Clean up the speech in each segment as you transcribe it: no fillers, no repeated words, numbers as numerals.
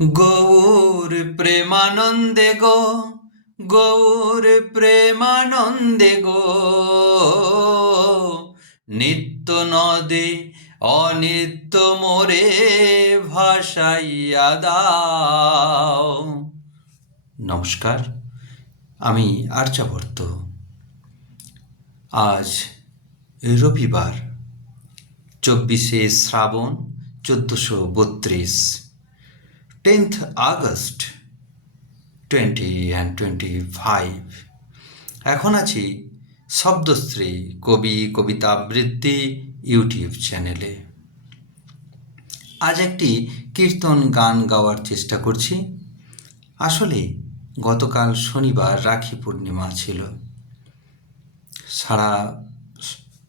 গৌর প্রেমানন্দে গো, গৌর প্রেমানন্দে গো, নিত্য নদে অনিত্য মোরে ভাসাইয়া দাও। নমস্কার, আমি আর্যাবর্ত। আজ রবিবার 24শে শ্রাবণ 1432, 10th August 2025। এখন আছি শব্দশ্রী কবি কবিতা আবৃত্তি ইউটিউব চ্যানেলে। আজ একটি কীর্তন গান গাওয়ার চেষ্টা করছি। আসলে গতকাল শনিবার রাখি পূর্ণিমা ছিল। সারা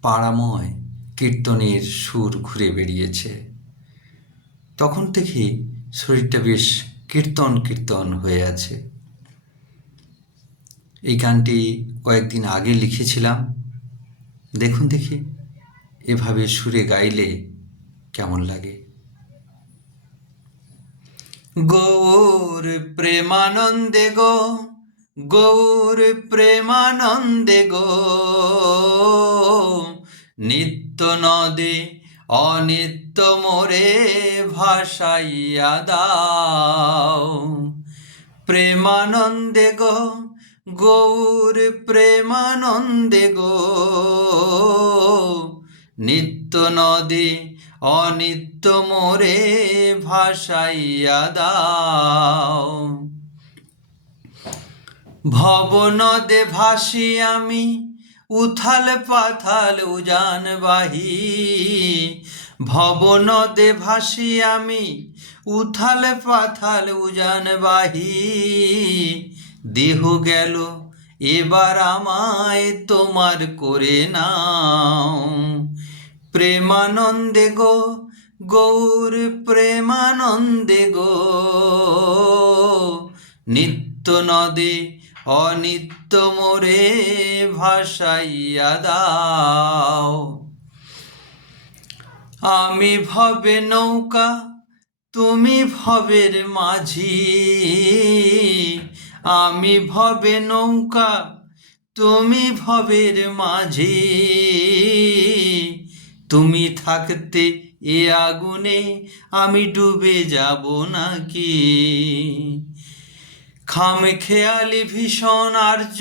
পাড়াময় কীর্তনের সুর ঘুরে বেরিয়েছে। তখন থেকে শরীরটা বেশ কীর্তন কীর্তন হয়ে আছে। এই গানটি কয়েকদিন আগে লিখেছিলাম। দেখুন দেখি এভাবে সুরে গাইলে কেমন লাগে। গৌর প্রেমানন্দে গো, গৌর প্রেমানন্দে গো, নিত্য নদে অনিত্য মোরে ভাসাইয়া দাও। প্রেমানন্দে গো, গৌর প্রেমানন্দে গো, নিত্য নদে অনিত্য মোরে ভাসাইয়া দাও। ভব নদে ভাসি আমি, উথাল পাথাল উজান বাহি। ভব নদে ভাসি আমি, উথাল পাথাল উজান বাহি। দেহ গেল এবার আমায় তোমার করে নাও। প্রেমানন্দে গো, গৌর প্রেমানন্দে গো, নিত্য নদে অনিত্য মোরে ভাসাইয়া দাও। আমি ভবে নৌকা, তুমি ভবের মাঝি। আমি ভবে নৌকা, তুমি ভবের মাঝি। তুমি থাকতে এ আগুনে আমি ডুবে যাব নাকি? খামখেয়ালি ভীষণ আর্য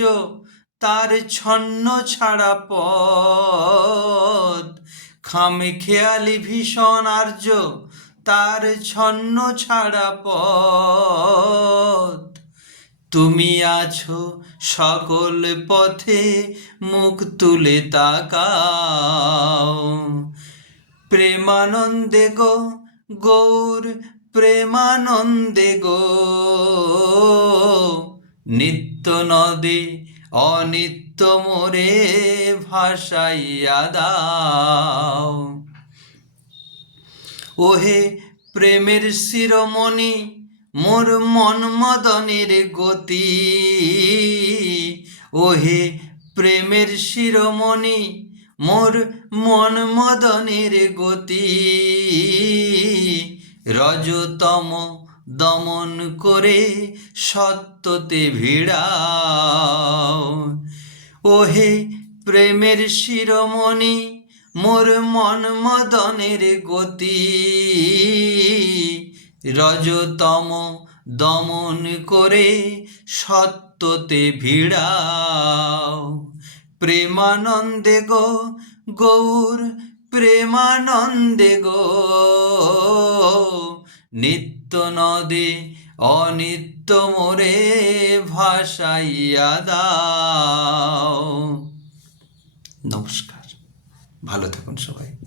তার ছন্ন ছাড়া পথ। খামখেয়ালি ভীষণ আর্য তার ছন্ন ছাড়া পথ। তুমি আছো সকল পথে, মুখ তুলে তাকাও। প্রেমানন্দে গো, গৌর প্রেমানন্দে গো, নিত্য নদে অনিত্য মোরে ভাসাইয়া দাও। ওহে প্রেমের শিরোমণি, মোর মন মদনের গতি। ওহে প্রেমের শিরোমণি, মোর মন মদনের গতি। রজতম দমন করে সত্যতে ভিড়াও। ওহে প্রেমের শিরোমণি, মোর মন মদনের গতি। রজতম দমন করে সত্যতে ভিড়াও। প্রেমানন্দে গো, গৌর প্রেমানন্দে গো, নিত্য নদে অনিত্য মোরে ভাসাইয়া দাও। নমস্কার, ভালো থাকুন সবাই।